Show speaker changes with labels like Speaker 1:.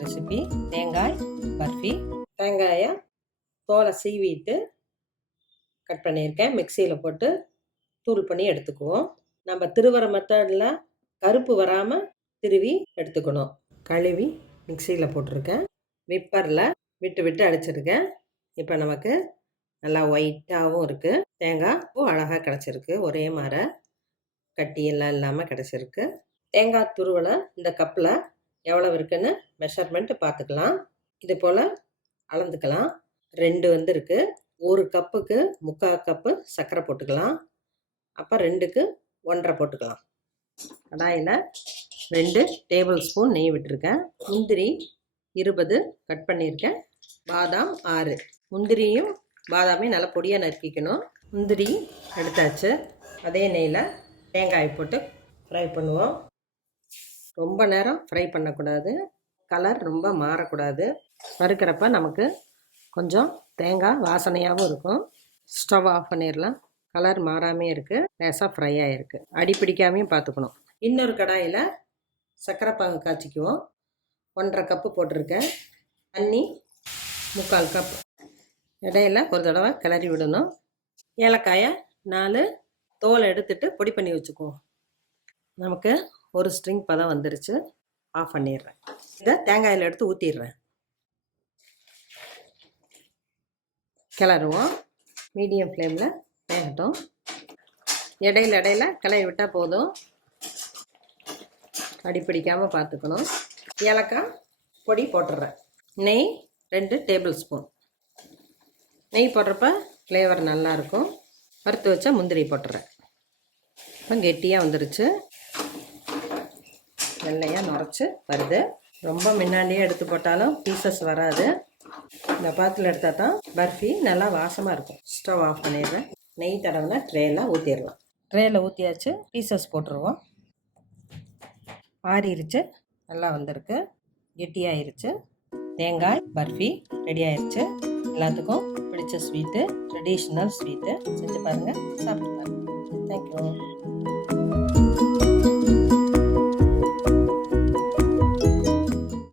Speaker 1: Recipe தேங்காய் பர்ஃபி தேங்காயை தோலை சீவிட்டு கட் பண்ணியிருக்கேன். மிக்சியில் போட்டு தூள் பண்ணி எடுத்துக்குவோம். நம்ம திருவர மெத்தடில் கருப்பு வராமல் திருவி எடுத்துக்கணும். கழுவி மிக்சியில் போட்டிருக்கேன். விப்பரில் விட்டு விட்டு அடிச்சிருக்கேன். இப்போ நமக்கு நல்லா ஒயிட்டாகவும் இருக்குது தேங்காய் அழகாக கிடச்சிருக்கு. ஒரே மாதிரி கட்டி எல்லாம் இல்லாமல் கிடச்சிருக்கு. தேங்காய் துருவலை இந்த கப்பில் எவ்வளோ இருக்குன்னு மெஷர்மெண்ட் பார்த்துக்கலாம். இது போல் அளந்துக்கலாம். ரெண்டு வந்து இருக்குது ஒரு கப்புக்கு முக்கால் கப்பு சர்க்கரை போட்டுக்கலாம். அப்போ ரெண்டுக்கு ஒன்றரை போட்டுக்கலாம். கடாயில் ரெண்டு டேபிள் ஸ்பூன் நெய் விட்டுருக்கேன். முந்திரி இருபது கட் பண்ணியிருக்கேன். பாதாம் ஆறு. முந்திரியும் பாதாமையும் நல்லா பொடியாக நறுக்கிக்கணும். முந்திரி எடுத்தாச்சு. அதே நெய்யில் தேங்காய் போட்டு ஃப்ரை பண்ணுவோம். ரொம்ப நேரம் ஃப்ரை பண்ணக்கூடாது. கலர் ரொம்ப மாறக்கூடாது. வறுக்கிறப்ப நமக்கு கொஞ்சம் தேங்காய் வாசனையாகவும் இருக்கும். ஸ்டவ் ஆஃப் பண்ணிடலாம். கலர் மாறாமே இருக்குது லேசாக ஃப்ரை ஆகிருக்கு அடி பிடிக்காமையும் பார்த்துக்கணும். இன்னொரு கடாயில் சர்க்கரை பாகு காய்ச்சிக்குவோம். ஒன்றரை கப்பு போட்டிருக்கேன். தண்ணி முக்கால் கப் இடையில ஒரு தடவை கிளறி விடணும். ஏலக்காயை நாலு தோலை எடுத்துட்டு பொடி பண்ணி வச்சுக்குவோம். நமக்கு ஒரு ஸ்ட்ரிங் பதம் வந்துருச்சு. ஆஃப் பண்ணிடுறேன். இதை தேங்காயில் எடுத்து ஊற்றிடுறேன் கிளறுவோம். மீடியம் ஃப்ளேமில் வேகட்டும். இடையில இடையில கிளறி விட்டால் போதும். அடி பிடிக்காமல் பார்த்துக்கணும். ஏலக்காய் பொடி போட்டுடுறேன். நெய் ரெண்டு டேபிள் ஸ்பூன் நெய் போடுறப்ப ஃப்ளேவர் நல்லாயிருக்கும் வறுத்து வச்சா முந்திரி போட்டுறேன் இப்போ கெட்டியாக வந்துருச்சு. வெள்ளையாக நுரைச்சி வருது. ரொம்ப முன்னாடியே எடுத்து போட்டாலும் பீசஸ் வராது. இந்த பாத்தில் எடுத்தால் தான் பர்ஃபி நல்லா வாசமாக இருக்கும். ஸ்டவ் ஆஃப் பண்ணிடுறேன். நெய் தடவைனா ட்ரேயில் ஊற்றிடலாம் ட்ரேயில் ஊற்றியாச்சு பீசஸ் போட்டுருவோம். ஆறிருச்சு நல்லா வந்திருக்கு. கெட்டியாயிருச்சு. தேங்காய் பர்ஃபி ரெடி ஆயிருச்சு எல்லாத்துக்கும் பிடிச்ச ஸ்வீட்டு ட்ரெடிஷ்னல் ஸ்வீட்டு செஞ்சு பாருங்கள் சாப்பிட்டு பாருங்கள் தேங்க்யூ